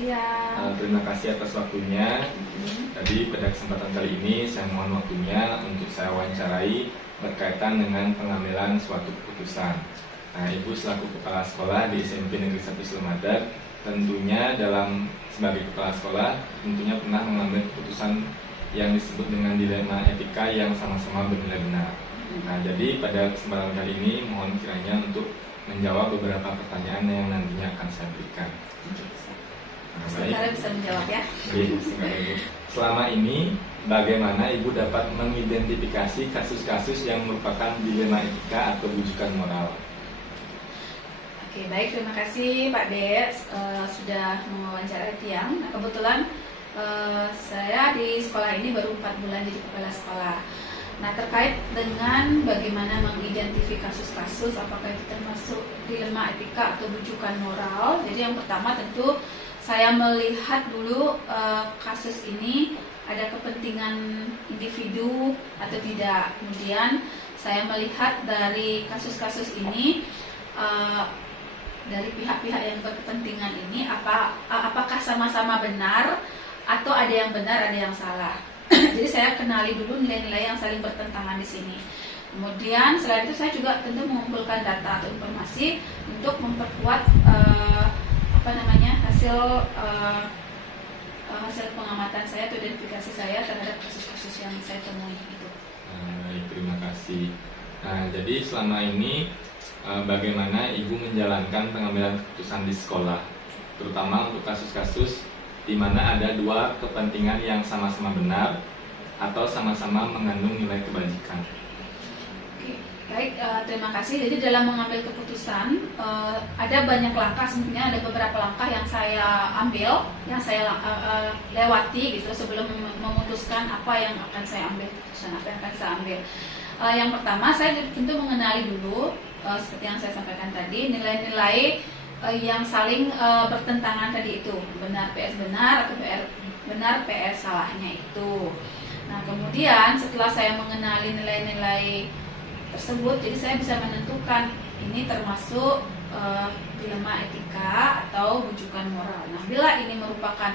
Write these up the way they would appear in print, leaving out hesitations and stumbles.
siang. Terima kasih atas waktunya. Tadi pada kesempatan kali ini saya mohon waktunya untuk saya wawancarai berkaitan dengan pengambilan suatu keputusan. Nah, Ibu selaku kepala sekolah di SMP Negeri 1 Slemadeg, tentunya sebagai kepala sekolah tentunya pernah mengambil keputusan yang disebut dengan dilema etika yang sama-sama bernilai benar. Nah, jadi pada kesempatan kali ini mohon kiranya untuk menjawab beberapa pertanyaan yang nantinya akan saya berikan. Sebentar bisa menjawab ya. Selama ini bagaimana Ibu dapat mengidentifikasi kasus-kasus yang merupakan dilema etika atau bujukan moral? Oke, baik, terima kasih Pak De sudah mewawancarai Tiang. Nah, kebetulan saya di sekolah ini baru 4 bulan jadi kepala sekolah. Nah, terkait dengan bagaimana mengidentifikasi kasus-kasus, apakah itu termasuk dilema etika atau bujukan moral. Jadi yang pertama tentu saya melihat dulu kasus ini ada kepentingan individu atau tidak. Kemudian saya melihat dari kasus-kasus ini dari pihak-pihak yang berkepentingan ini apakah sama-sama benar atau ada yang benar ada yang salah. Jadi saya kenali dulu nilai-nilai yang saling bertentangan di sini. Kemudian selain itu saya juga tentu mengumpulkan data atau informasi untuk memperkuat hasil pengamatan saya atau identifikasi saya terhadap kasus-kasus yang saya temui itu. Baik, terima kasih. Nah, jadi selama ini bagaimana Ibu menjalankan pengambilan keputusan di sekolah, terutama untuk kasus-kasus di mana ada dua kepentingan yang sama-sama benar atau sama-sama mengandung nilai kebajikan? Oke, baik, terima kasih. Jadi dalam mengambil keputusan ada banyak langkah, sebenarnya ada beberapa langkah yang saya ambil, yang saya lewati gitu sebelum memutuskan apa yang akan saya ambil keputusan, apa yang akan saya ambil. Yang pertama saya tentu mengenali dulu seperti yang saya sampaikan tadi nilai-nilai yang saling bertentangan tadi itu, benar PS benar atau benar PS salahnya itu. Nah, kemudian setelah saya mengenali nilai-nilai tersebut, jadi saya bisa menentukan ini termasuk dilema etika atau bujukan moral. Nah, bila ini merupakan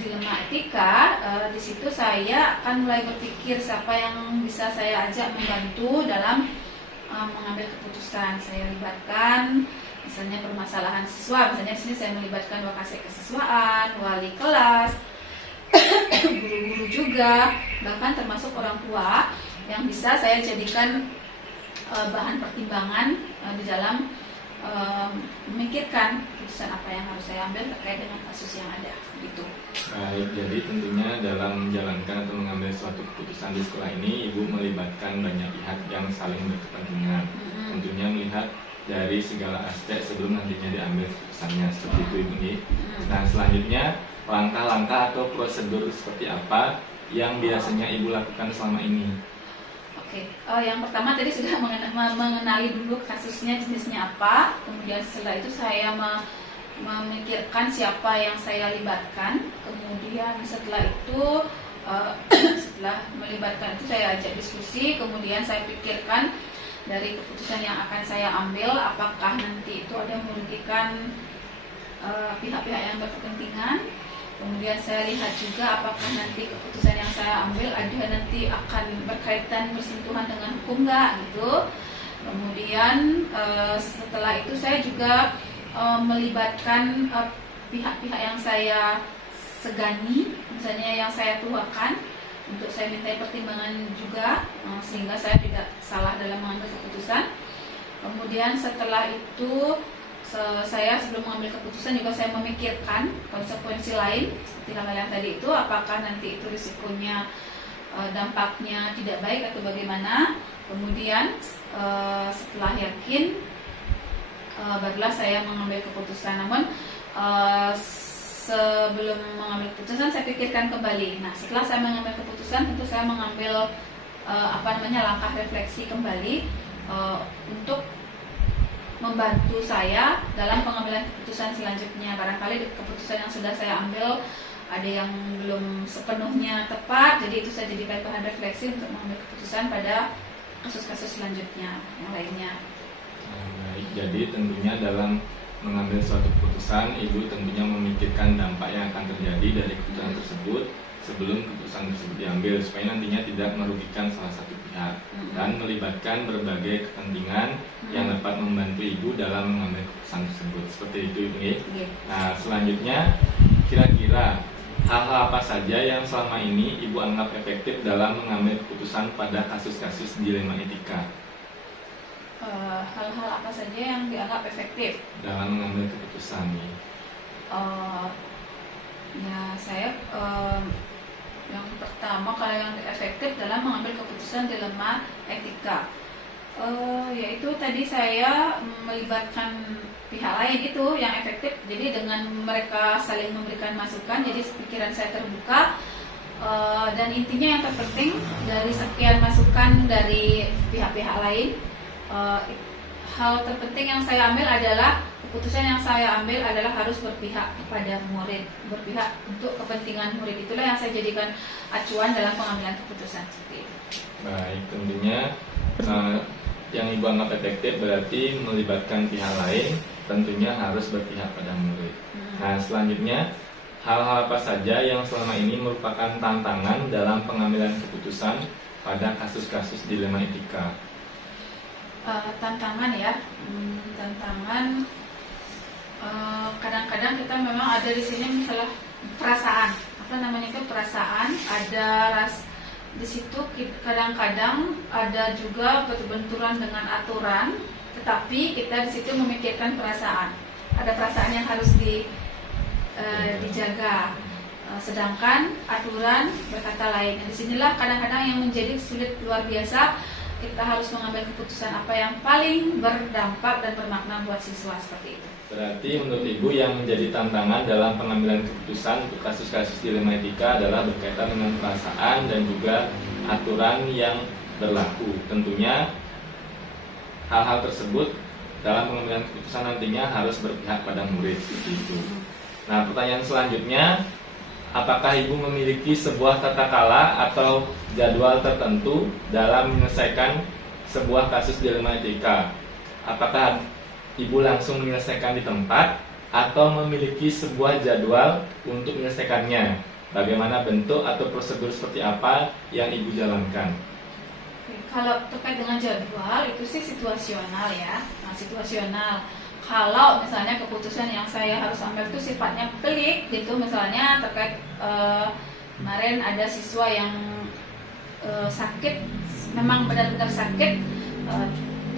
dilema etika, di situ saya akan mulai berpikir siapa yang bisa saya ajak membantu dalam mengambil keputusan. Saya libatkan misalnya permasalahan siswa, misalnya di sini saya melibatkan wakasek kesiswaan, wali kelas, guru-guru juga, bahkan termasuk orang tua yang bisa saya jadikan bahan pertimbangan di dalam memikirkan keputusan apa yang harus saya ambil terkait dengan kasus yang ada gitu. Baik, jadi tentunya dalam menjalankan atau mengambil suatu keputusan di sekolah ini Ibu melibatkan banyak pihak yang saling berkepentingan. Tentunya melihat dari segala aspek sebelum nantinya diambil keputusannya, seperti itu Ibu. Nah, selanjutnya langkah-langkah atau prosedur seperti apa yang biasanya Ibu lakukan selama ini? Oke, yang pertama tadi sudah mengenali dulu kasusnya, jenisnya apa. Kemudian setelah itu saya memikirkan siapa yang saya libatkan. Kemudian setelah itu setelah melibatkan itu saya ajak diskusi. Kemudian saya pikirkan dari keputusan yang akan saya ambil, apakah nanti itu ada merugikan pihak-pihak yang berkepentingan. Kemudian saya lihat juga apakah nanti keputusan yang saya ambil ada nanti akan berkaitan bersentuhan dengan hukum nggak gitu. Kemudian setelah itu saya juga melibatkan pihak-pihak yang saya segani, misalnya yang saya tuakan, untuk saya minta pertimbangan juga sehingga saya tidak salah dalam mengambil keputusan. Kemudian setelah itu saya sebelum mengambil keputusan juga saya memikirkan konsekuensi lain seperti hal yang tadi itu, apakah nanti itu risikonya dampaknya tidak baik atau bagaimana. Kemudian setelah yakin barulah saya mengambil keputusan. Namun sebelum mengambil keputusan saya pikirkan kembali. Nah, setelah saya mengambil keputusan tentu saya mengambil langkah refleksi kembali untuk membantu saya dalam pengambilan keputusan selanjutnya. Barangkali keputusan yang sudah saya ambil ada yang belum sepenuhnya tepat, jadi itu saya jadikan bahan refleksi untuk mengambil keputusan pada kasus-kasus selanjutnya yang lainnya. Baik, jadi tentunya dalam mengambil suatu keputusan, Ibu tentunya memikirkan dampak yang akan terjadi dari keputusan tersebut sebelum keputusan tersebut diambil, supaya nantinya tidak merugikan salah satu pihak dan melibatkan berbagai kepentingan yang dapat membantu Ibu dalam mengambil keputusan tersebut. Seperti itu, Ibu. Nah, selanjutnya, kira-kira hal-hal apa saja yang selama ini Ibu anggap efektif dalam mengambil keputusan pada kasus-kasus dilema etika? Hal-hal apa saja yang dianggap efektif dalam mengambil keputusan nih? Ya, saya yang pertama, kalau yang efektif dalam mengambil keputusan dilema etika, yaitu tadi saya melibatkan pihak lain, itu yang efektif. Jadi dengan mereka saling memberikan masukan, jadi pikiran saya terbuka, dan intinya yang terpenting dari sekian masukan dari pihak-pihak lain, hal terpenting yang saya ambil adalah, keputusan yang saya ambil adalah harus berpihak kepada murid, berpihak untuk kepentingan murid. Itulah yang saya jadikan acuan dalam pengambilan keputusan seperti itu. Baik, tentunya yang Ibu anggap efektif berarti melibatkan pihak lain, tentunya harus berpihak pada murid. Nah, selanjutnya, hal-hal apa saja yang selama ini merupakan tantangan dalam pengambilan keputusan pada kasus-kasus dilema etika? Tantangan ya, tantangan, kadang-kadang kita memang ada di sini misalnya perasaan, perasaan, ada di situ kadang-kadang ada juga benturan dengan aturan, tetapi kita di situ memikirkan perasaan, ada perasaan yang harus dijaga, sedangkan aturan berkata lain. Di sinilah kadang-kadang yang menjadi sulit luar biasa. Kita harus mengambil keputusan apa yang paling berdampak dan bermakna buat siswa, seperti itu. Berarti menurut Ibu yang menjadi tantangan dalam pengambilan keputusan untuk kasus-kasus dilema etika adalah berkaitan dengan perasaan dan juga aturan yang berlaku. Tentunya hal-hal tersebut dalam pengambilan keputusan nantinya harus berpihak pada murid, seperti itu. Nah, pertanyaan selanjutnya, apakah Ibu memiliki sebuah tata kala atau jadwal tertentu dalam menyelesaikan sebuah kasus dilema etika? Apakah Ibu langsung menyelesaikan di tempat atau memiliki sebuah jadwal untuk menyelesaikannya? Bagaimana bentuk atau prosedur seperti apa yang Ibu jalankan? Kalau terkait dengan jadwal, itu sih situasional ya. Nah, situasional. Kalau misalnya keputusan yang saya harus ambil itu sifatnya pelik gitu, misalnya terkait kemarin ada siswa yang sakit, memang benar-benar sakit,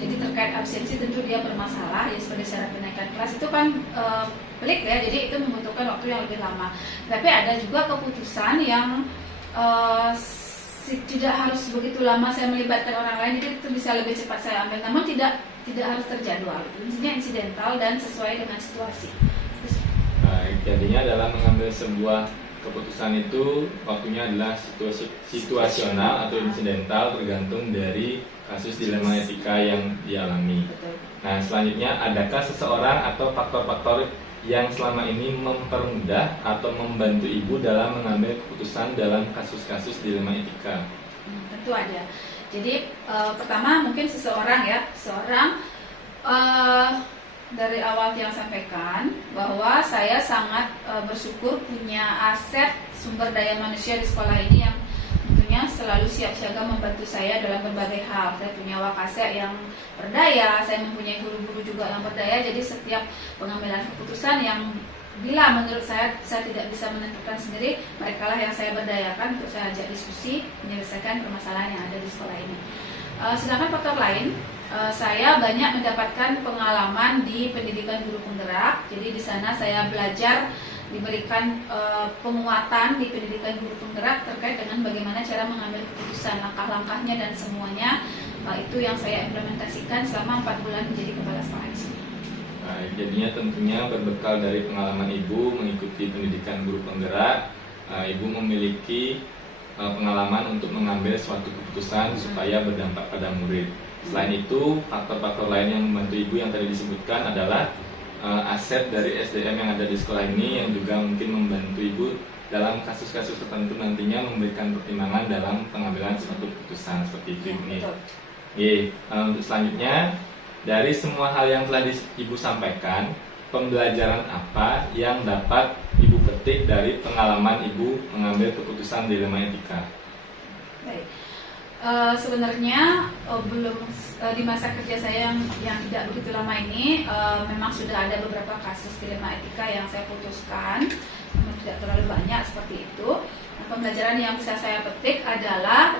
jadi terkait absensi tentu dia bermasalah ya, sebagai syarat kenaikan kelas itu kan pelik ya, jadi itu membutuhkan waktu yang lebih lama. Tapi ada juga keputusan yang tidak harus begitu lama saya melibatkan orang lain, jadi itu bisa lebih cepat saya ambil, namun tidak harus terjadwal, intinya insidental dan sesuai dengan situasi. Baik, jadinya dalam mengambil sebuah keputusan itu waktunya adalah situasional atau insidental, tergantung dari kasus dilema etika yang dialami. Betul. Nah, selanjutnya, adakah seseorang atau faktor-faktor yang selama ini mempermudah atau membantu Ibu dalam mengambil keputusan dalam kasus-kasus dilema etika? Tentu ada. Jadi pertama mungkin seseorang dari awal yang sampaikan bahwa saya sangat bersyukur punya aset sumber daya manusia di sekolah ini yang tentunya selalu siap siaga membantu saya dalam berbagai hal. Saya punya wakasek yang berdaya, saya mempunyai guru-guru juga yang berdaya. Jadi setiap pengambilan keputusan yang bila menurut saya tidak bisa menentukan sendiri, mereka lah yang saya berdayakan untuk saya ajak diskusi menyelesaikan permasalahan yang ada di sekolah ini. Sedangkan faktor lain, saya banyak mendapatkan pengalaman di pendidikan guru penggerak. Jadi di sana saya belajar, diberikan penguatan di pendidikan guru penggerak terkait dengan bagaimana cara mengambil keputusan, langkah-langkahnya dan semuanya. Itu yang saya implementasikan selama 4 bulan menjadi kepala sekolah di sini. Baik, jadinya tentunya berbekal dari pengalaman Ibu mengikuti pendidikan guru penggerak, Ibu memiliki pengalaman untuk mengambil suatu keputusan supaya berdampak pada murid. Selain itu, faktor-faktor lain yang membantu Ibu yang tadi disebutkan adalah aset dari SDM yang ada di sekolah ini yang juga mungkin membantu Ibu dalam kasus-kasus tertentu nantinya memberikan pertimbangan dalam pengambilan suatu keputusan seperti itu. Untuk selanjutnya, dari semua hal yang telah Ibu sampaikan, pembelajaran apa yang dapat Ibu petik dari pengalaman Ibu mengambil keputusan dilema etika? Baik. Sebenarnya belum di masa kerja saya yang tidak begitu lama ini memang sudah ada beberapa kasus dilema etika yang saya putuskan, namun tidak terlalu banyak seperti itu. Nah, pembelajaran yang bisa saya petik adalah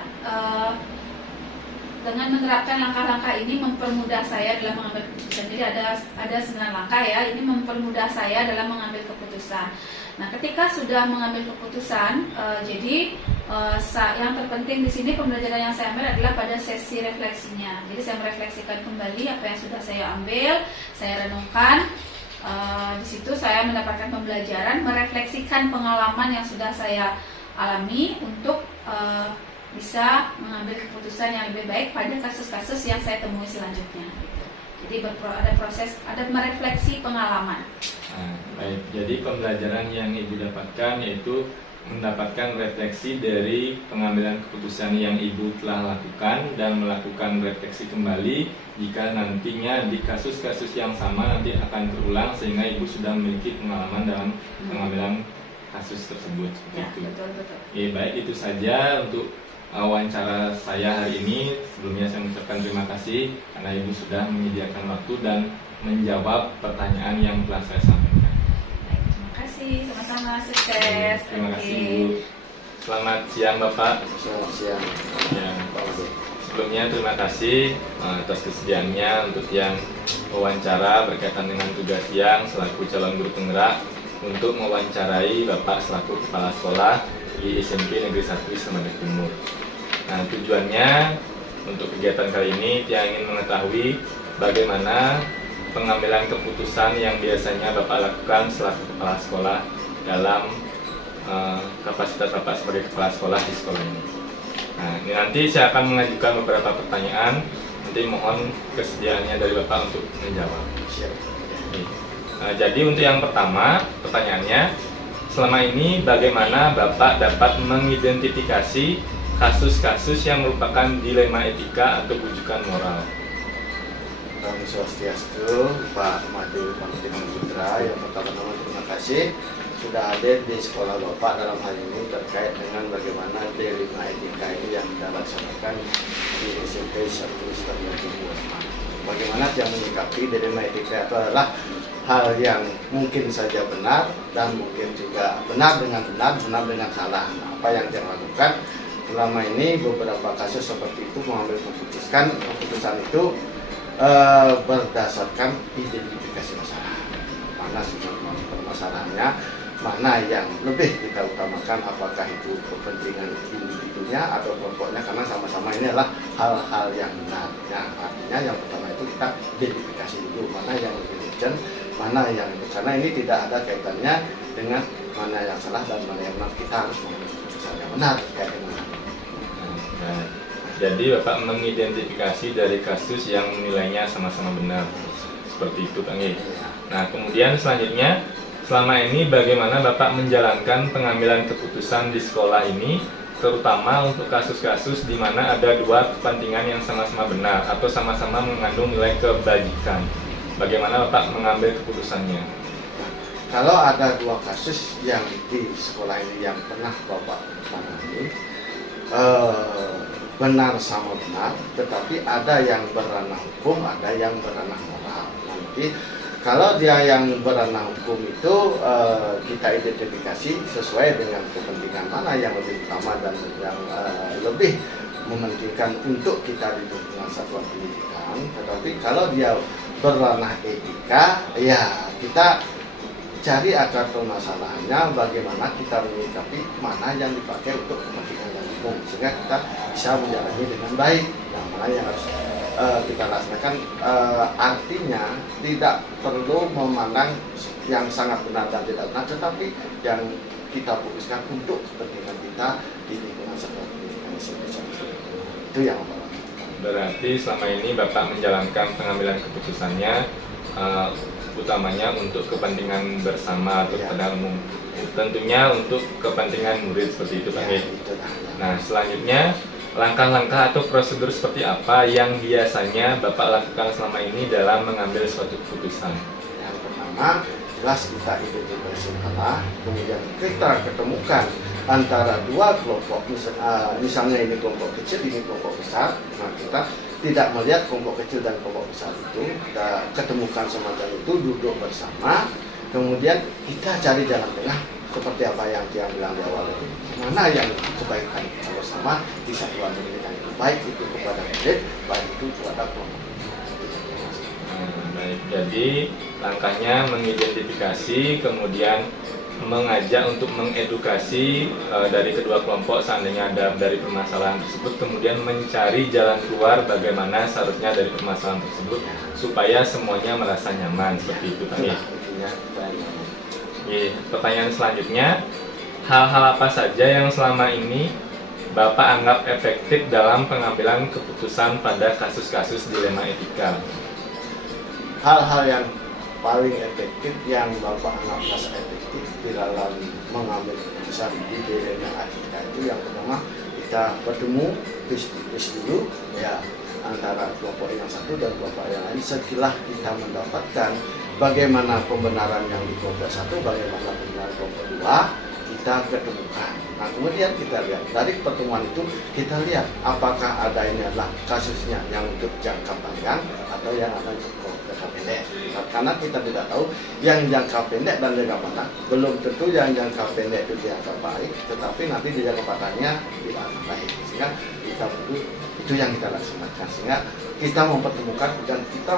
dengan menerapkan langkah-langkah ini mempermudah saya dalam mengambil keputusan. Jadi ada 9 langkah ya, ini mempermudah saya dalam mengambil keputusan. Nah, ketika sudah mengambil keputusan, yang terpenting di sini pembelajaran yang saya ambil adalah pada sesi refleksinya. Jadi saya merefleksikan kembali apa yang sudah saya ambil, saya renungkan. Di situ saya mendapatkan pembelajaran, merefleksikan pengalaman yang sudah saya alami untuk bisa mengambil keputusan yang lebih baik pada kasus-kasus yang saya temui selanjutnya. Jadi ada merefleksi pengalaman. Nah, baik. Jadi pembelajaran yang Ibu dapatkan yaitu mendapatkan refleksi dari pengambilan keputusan yang Ibu telah lakukan dan melakukan refleksi kembali jika nantinya di kasus-kasus yang sama nanti akan terulang sehingga Ibu sudah memiliki pengalaman dalam pengambilan kasus tersebut. Ya, betul. Baik, itu saja untuk wawancara saya hari ini. Sebelumnya saya mengucapkan terima kasih karena Ibu sudah menyediakan waktu dan menjawab pertanyaan yang telah saya sampaikan. Baik, terima kasih, sama-sama, sukses. Terima kasih Bu. Selamat siang Bapak. Selamat siang. Ya, sebelumnya terima kasih atas kesediaannya untuk yang wawancara berkaitan dengan tugas yang selaku calon guru penggerak untuk mewawancarai Bapak selaku kepala sekolah di SMP Negeri 1 Semarang Timur. Nah, tujuannya untuk kegiatan kali ini dia ingin mengetahui bagaimana pengambilan keputusan yang biasanya Bapak lakukan selaku kepala sekolah dalam kapasitas Bapak sebagai kepala sekolah di sekolah ini. Nah, ini nanti saya akan mengajukan beberapa pertanyaan. Nanti mohon kesediaannya dari Bapak untuk menjawab. Siap. Jadi untuk yang pertama, pertanyaannya, selama ini bagaimana Bapak dapat mengidentifikasi kasus-kasus yang merupakan dilema etika atau bujukan moral? Om Swastiastu, Pak Made Pangdam Putra. Yang pertama-tama terima kasih sudah hadir di sekolah Bapak dalam hal ini terkait dengan bagaimana dilema etika ini yang kita laksanakan di SMP 1 Semarang Timur. Bagaimana yang menyikapi dilema etika itu adalah hal yang mungkin saja benar dan mungkin juga benar dengan salah. Nah, apa yang dia lakukan selama ini beberapa kasus seperti itu mengambil keputusan itu berdasarkan identifikasi masalah. Mana sebenarnya permasalahannya, mana yang lebih kita utamakan, apakah itu kepentingan individunya atau kelompoknya, karena sama-sama ini adalah hal-hal yang benar. Nah, artinya yang pertama itu kita identifikasi dulu mana yang lebih urgent, mana yang itu, karena ini tidak ada kaitannya dengan mana yang salah dan mana yang benar. Kita harus mengambil keputusan yang benar terkait dengan Nah, jadi Bapak mengidentifikasi dari kasus yang nilainya sama-sama benar, seperti itu Pak Ngi. Nah, kemudian selanjutnya, selama ini bagaimana Bapak menjalankan pengambilan keputusan di sekolah ini, terutama untuk kasus-kasus di mana ada dua kepentingan yang sama-sama benar atau sama-sama mengandung nilai kebajikan. Bagaimana Bapak mengambil keputusannya? Kalau ada dua kasus yang di sekolah ini yang pernah Bapak tangani, benar sama benar, tetapi ada yang berranah hukum, ada yang berranah moral. Nanti kalau dia yang berranah hukum itu kita identifikasi sesuai dengan kepentingan mana yang lebih utama dan yang lebih mementingkan untuk kita di lingkungan satuan pendidikan. Tetapi kalau dia berranah etika, ya kita cari akar permasalahannya, bagaimana kita menyikapi mana yang dipakai untuk kepentingan yang umum sehingga kita bisa menjalani dengan baik. Yang mana yang harus kita laksanakan, artinya tidak perlu memandang yang sangat benar dan tidak benar, tetapi yang kita fokuskan untuk kepentingan kita di lingkungan satuan pendidikan itu yang Berarti selama ini Bapak menjalankan pengambilan keputusannya utamanya untuk kepentingan bersama atau kepentingan umum. Tentunya untuk kepentingan murid seperti itu Pak. Nah, selanjutnya langkah-langkah atau prosedur seperti apa yang biasanya Bapak lakukan selama ini dalam mengambil suatu keputusan? Yang pertama pertama jelas kita identifikasi kalah, kemudian kita ketemukan antara dua kelompok, misalnya ini kelompok kecil, ini kelompok besar. Nah, kita tidak melihat kelompok kecil dan kelompok besar itu, kita ketemukan semacam itu, duduk bersama, kemudian kita cari jalan tengah seperti apa yang dia bilang di awal itu, mana yang kebaikan bersama di satuan pendidikan itu, baik itu kepada murid, baik itu kepada kelompok. Baik, jadi langkahnya mengidentifikasi, kemudian mengajak untuk mengedukasi dari kedua kelompok seandainya ada dari permasalahan tersebut, kemudian mencari jalan keluar bagaimana seharusnya dari permasalahan tersebut supaya semuanya merasa nyaman, seperti itu kan ya. Pertanyaan selanjutnya, hal-hal apa saja yang selama ini Bapak anggap efektif dalam pengambilan keputusan pada kasus-kasus dilema etika? Hal-hal yang paling efektif yang Bapak anggap merasa efektif di dalam mengambil keputusan di dilema etika itu, yang pertama kita bertemu face dulu ya antara kelompok yang satu dan kelompok yang lain, setelah kita mendapatkan bagaimana pembenaran yang di kelompok satu, bagaimana pembenaran kelompok dua, kita ketemukan. Nah, kemudian kita lihat dari pertemuan itu, kita lihat apakah ada ini adalah kasusnya yang untuk jangka panjang atau yang ada jangka pendek. Nah, karena kita tidak tahu yang jangka pendek dan jangka panjang, belum tentu yang jangka pendek itu dianggap baik, tetapi nanti di jangka panjangnya tidak akan baik. Sehingga kita perlu, itu yang kita laksanakan, sehingga kita mempertemukan dan kita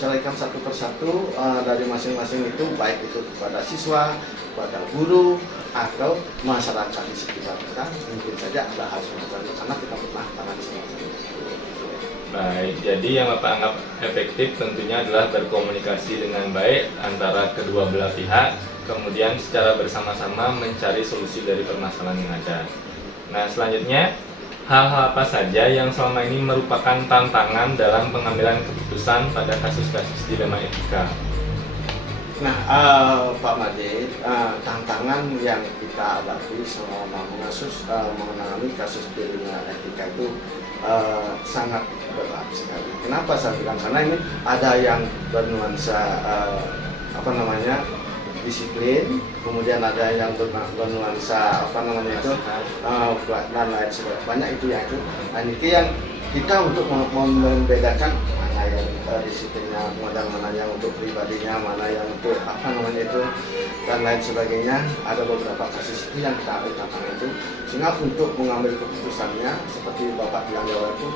carikan satu persatu dari masing-masing itu, baik itu kepada siswa, kepada guru, atau masyarakat di sekitar kita. Mungkin saja ada hal semacam itu karena kita pernah tangani semacam itu. Baik, jadi yang Bapak anggap efektif tentunya adalah berkomunikasi dengan baik antara kedua belah pihak, kemudian secara bersama-sama mencari solusi dari permasalahan yang ada. Nah, selanjutnya, hal-hal apa saja yang selama ini merupakan tantangan dalam pengambilan keputusan pada kasus-kasus dilema etika? Nah, Pak Made, tantangan yang kita hadapi selama menangani kasus dilema etika itu sangat berat sekali. Kenapa saya bilang? Karena ini ada yang bernuansa disiplin, kemudian ada yang bernuansa dan lain sebagainya. Banyak itu yang itu. Nah, ini yang kita untuk membedakan mana yang disiplinnya, mana yang untuk pribadinya, mana yang untuk dan lain sebagainya. Ada beberapa kasus itu yang kita tantangan itu, sehingga untuk mengambil keputusannya seperti Bapak bilang di awal itu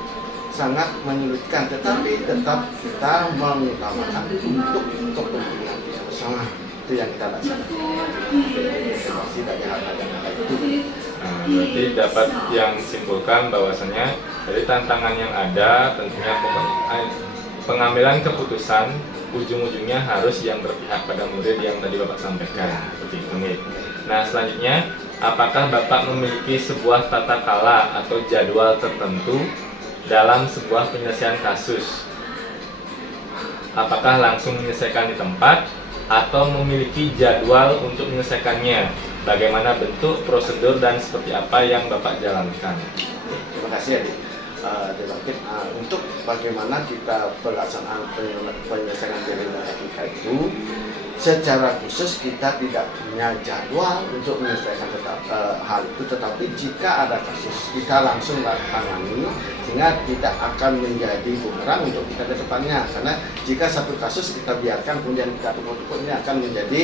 sangat menyulitkan, tetapi tetap kita mengutamakan untuk kepentingan kita bersama. Itu yang kita laksanakan. Dari hal-hal yang ada itu. Nah, berarti dapat yang simpulkan bahwasanya dari tantangan yang ada tentunya pengambilan keputusan ujung-ujungnya harus yang berpihak pada murid yang tadi Bapak sampaikan, seperti itu nih. Nah, selanjutnya, apakah Bapak memiliki sebuah tata kala atau jadwal tertentu dalam sebuah penyelesaian kasus? Apakah langsung menyelesaikan di tempat atau memiliki jadwal untuk menyelesaikannya? Bagaimana bentuk, prosedur, dan seperti apa yang Bapak jalankan? Terima kasih, Adik. Untuk bagaimana kita pelaksanaan penyelesaian dilema etika itu, secara khusus kita tidak punya jadwal untuk menyelesaikan hal itu, tetapi jika ada kasus kita langsung tangani, sehingga tidak akan menjadi bumerang untuk kita ke depannya. Karena jika satu kasus kita biarkan kemudian kita tumpuk-tumpuk, ini akan menjadi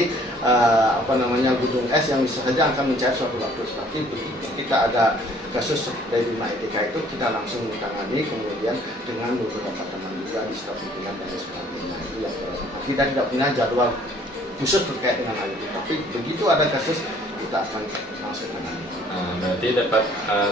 gunung es yang bisa saja akan mencair suatu waktu. Tapi begitu kita ada kasus dilema etika itu, kita langsung menangani, kemudian dengan beberapa teman juga di staf pimpinan dan sebagainya. Itu yang kita tidak punya jadwal khusus terkait dengan hal itu, tapi begitu ada kasus kita akan langsung menangani. Berarti dapat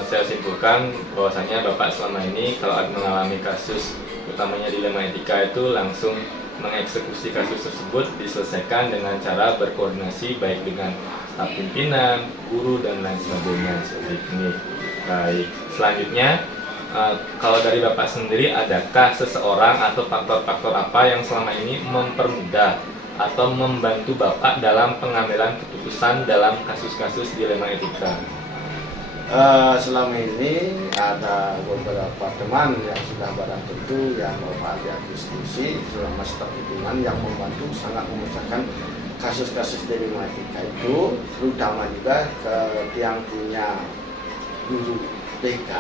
saya simpulkan bahwasanya Bapak selama ini kalau mengalami kasus utamanya dilema etika itu langsung mengeksekusi kasus tersebut diselesaikan dengan cara berkoordinasi baik dengan staf pimpinan, guru, dan lain sebagainya, seperti ini. Baik, selanjutnya kalau dari Bapak sendiri, adakah seseorang atau faktor-faktor apa yang selama ini mempermudah atau membantu Bapak dalam pengambilan keputusan dalam kasus-kasus dilema etika? Selama ini ada beberapa teman yang sudah barang tentu yang Bapak ajak diskusi selama staf pimpinan yang membantu sangat memecahkan kasus-kasus telematika itu, terutama juga ke yang punya guru BK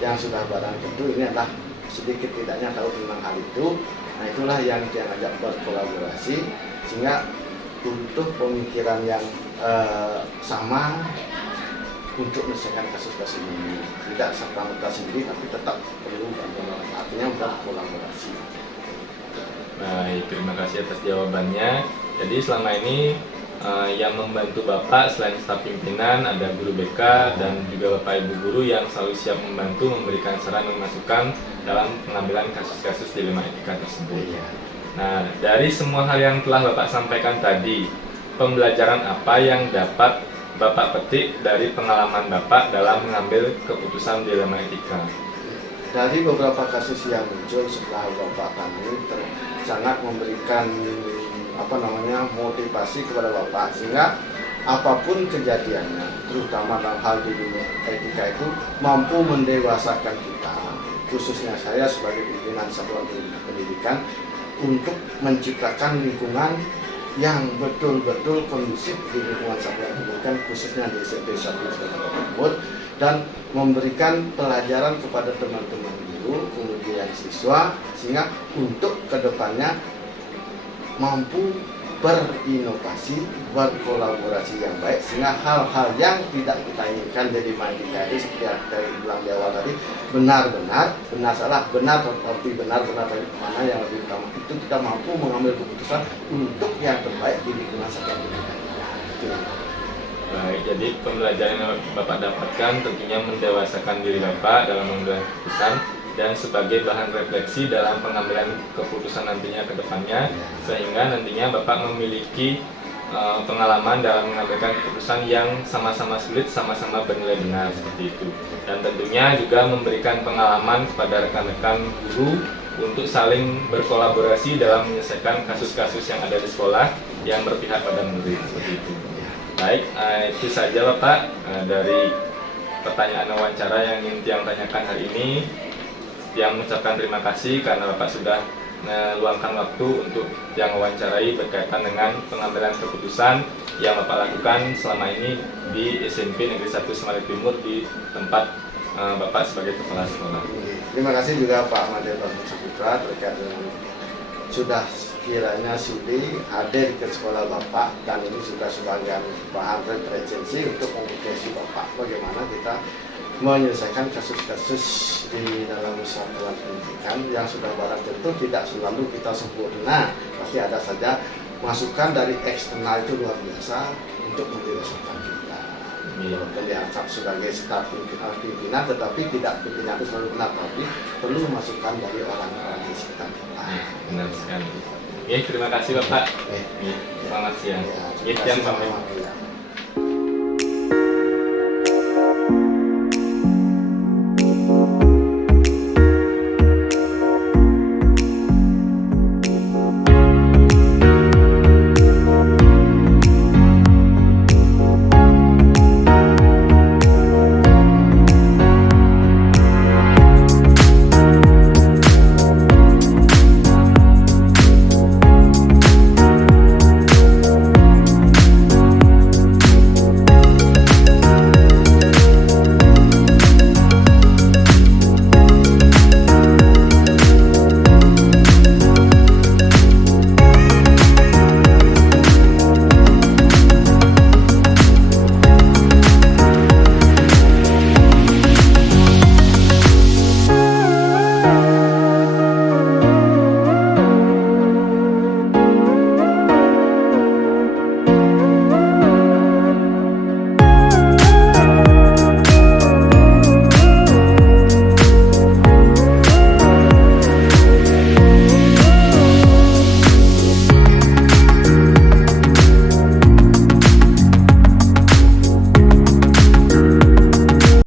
yang sudah barang tentu ini adalah sedikit tidaknya tahu tentang hal itu. Nah itulah yang dia ajak berkolaborasi sehingga untuk pemikiran yang sama untuk menyelesaikan kasus-kasus ini tidak serta-merta sendiri tapi tetap perlu bantuan, artinya berkolaborasi. Baik, terima kasih atas jawabannya. Jadi selama ini yang membantu Bapak selain staf pimpinan ada guru BK dan juga Bapak Ibu guru yang selalu siap membantu memberikan saran dan masukan dalam pengambilan kasus-kasus dilema etika tersebut. Nah, dari semua hal yang telah Bapak sampaikan tadi, pembelajaran apa yang dapat Bapak petik dari pengalaman Bapak dalam mengambil keputusan dilema etika? Dari beberapa kasus yang muncul setelah Bapak tangani sangat memberikan motivasi kepada Bapak sehingga apapun kejadiannya, terutama dalam hal dilema etika itu mampu mendewasakan kita, khususnya saya sebagai pimpinan satuan pendidikan untuk menciptakan lingkungan yang betul-betul kondusif di lingkungan satuan pendidikan khususnya di SMP 1 tersebut dan memberikan pelajaran kepada teman-teman guru kemudian siswa sehingga untuk kedepannya mampu berinovasi, berkolaborasi yang baik sehingga hal-hal yang tidak kita inginkan dari etika itu seperti yang saya bilang di awal tadi benar salah tapi benar mana yang lebih utama itu kita mampu mengambil keputusan untuk yang terbaik di lingkungan satuan pendidikan. Baik, jadi pembelajaran yang Bapak dapatkan tentunya mendewasakan diri Bapak dalam mengambil keputusan dan sebagai bahan refleksi dalam pengambilan keputusan nantinya ke depannya sehingga nantinya Bapak memiliki pengalaman dalam mengambilkan keputusan yang sama-sama sulit, sama-sama bernilai benar seperti itu. Dan tentunya juga memberikan pengalaman kepada rekan-rekan guru untuk saling berkolaborasi dalam menyelesaikan kasus-kasus yang ada di sekolah yang berpihak pada murid seperti itu. Baik, itu saja Bapak dari pertanyaan wawancara yang ingin Tiang tanyakan hari ini. Tiang mengucapkan terima kasih karena Bapak sudah meluangkan waktu untuk yang wawancarai berkaitan dengan pengambilan keputusan yang Bapak lakukan selama ini di SMP Negeri 1 Semarang Timur di tempat Bapak sebagai kepala sekolah. Terima kasih juga Pak Made Saputra terkait dengan sudah kiranya sudi hadir ke sekolah Bapak dan ini sudah sebagai bahan referensi untuk mengedukasi Bapak bagaimana kita menyelesaikan kasus-kasus di dalam satuan pendidikan yang sudah barang tentu tidak selalu kita sempurna, pasti ada saja masukan dari eksternal itu luar biasa untuk mendewasakan kita. Walaupun dianggap sebagai staf pimpinan tetapi tidak pimpinan itu selalu benar, tapi perlu masukan dari orang-orang di sekitar kita. Benar sekali. Terima kasih Bapak. Selamat siang. Terima kasih.